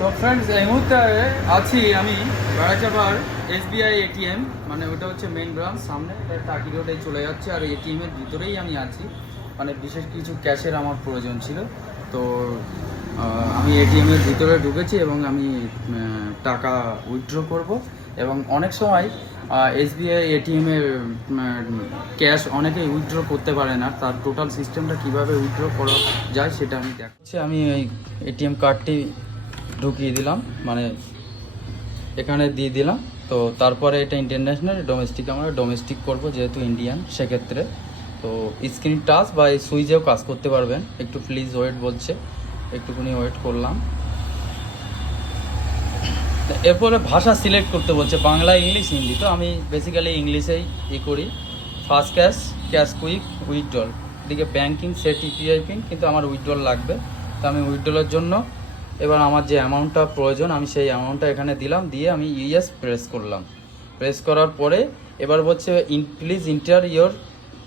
তো ফ্রেন্ডস এই মুহূর্তে আছি আমি বারাচাপার এসবিআই এটিএম, মানে ওটা হচ্ছে মেইন ব্রাঞ্চ, সামনে এটা টাকি রোডে চলে যাচ্ছে। আর এটিএমের ভিতরেই আমি আছি, মানে বিশেষ কিছু ক্যাশের আমার প্রয়োজন ছিল। তো আমি এটিএমের ভিতরে ঢুকেছি এবং আমি টাকা উইথড্র করব। এবং অনেক সময় এসবিআই এটিএমের ক্যাশ অনেকেই উইথড্র করতে পারে না, তার টোটাল সিস্টেমটা কিভাবে উইথড্র করা যায় সেটা আমি দেখাচ্ছি। আমি এই এটিএম কার্ডটি ঢুকিয়ে দিলাম, মানে এখানে দিয়ে দিলাম। তো তারপরে এটা ইন্টারন্যাশনাল, ডোমেস্টিক আমরা ডোমেস্টিক করব যেহেতু ইন্ডিয়ান, সেক্ষেত্রে তো স্ক্রিন টাচ বা এই সুইচেও কাজ করতে পারবেন। একটু প্লিজ ওয়েট বলছে, একটুখানি ওয়েট করলাম। এরপরে ভাষা সিলেক্ট করতে বলছে, বাংলা, ইংলিশ, হিন্দি। তো আমি বেসিক্যালি ইংলিশেই করি। First cash, cash quick, withdrawal, এদিকে ব্যাঙ্কিং, সেট ইউপিআই পিন, কিন্তু আমার উইথড্রল লাগবে। তো আমি উইথড্রলের জন্য এবার আমার যে অ্যামাউন্টটা প্রয়োজন আমি সেই অ্যামাউন্টটা এখানে দিলাম, দিয়ে আমি ইয়েস প্রেস করলাম। প্রেস করার পরে এবার বলছে প্লিজ ইন্টার ইয়োর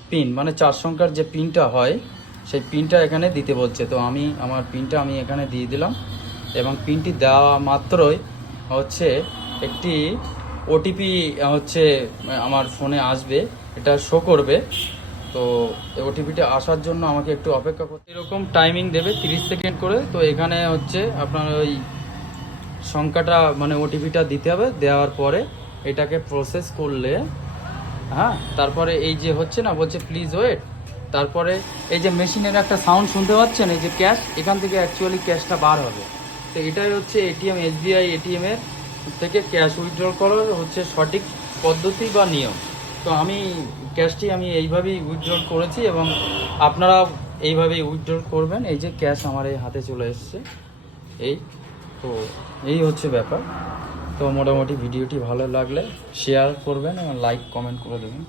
পিন, মানে 4 সংখ্যার যে পিনটা হয় সেই পিনটা এখানে দিতে বলছে। তো আমি আমার পিনটা আমি এখানে দিয়ে দিলাম, এবং পিনটি দেওয়া মাত্রই হচ্ছে একটি ওটিপি হচ্ছে আমার ফোনে আসবে, এটা শো করবে। তো এই ওটিপিটা আসার জন্য আমাকে একটু অপেক্ষা করতে, এরকম টাইমিং দেবে 30 সেকেন্ড করে। তো এখানে হচ্ছে আপনার ওই সংখ্যাটা মানে ওটিপিটা দিতে হবে, দেওয়ার পরে এটাকে প্রসেস করলে, হ্যাঁ, তারপরে এই যে হচ্ছে না, বলছে প্লিজ ওয়েট। তারপরে এই যে মেশিনের একটা সাউন্ড শুনতে পাচ্ছেন, এই যে ক্যাশ, এখান থেকে অ্যাকচুয়ালি ক্যাশটা বার হবে। তো এটাই হচ্ছে এটিএম, এসবিআই এটিএমের থেকে ক্যাশ উইথড্র করার হচ্ছে সঠিক পদ্ধতি বা নিয়ম। তো আমি ক্যাশটি আমি এইভাবেই উইথড্র করেছি, এবং আপনারা এইভাবেই উইথড্র করবেন। এই যে ক্যাশ আমার এই হাতে চলে এসছে, এই তো এই হচ্ছে ব্যাপার। তো মোটামুটি ভিডিওটি ভালো লাগলে শেয়ার করবেন এবং লাইক কমেন্ট করে দেবেন।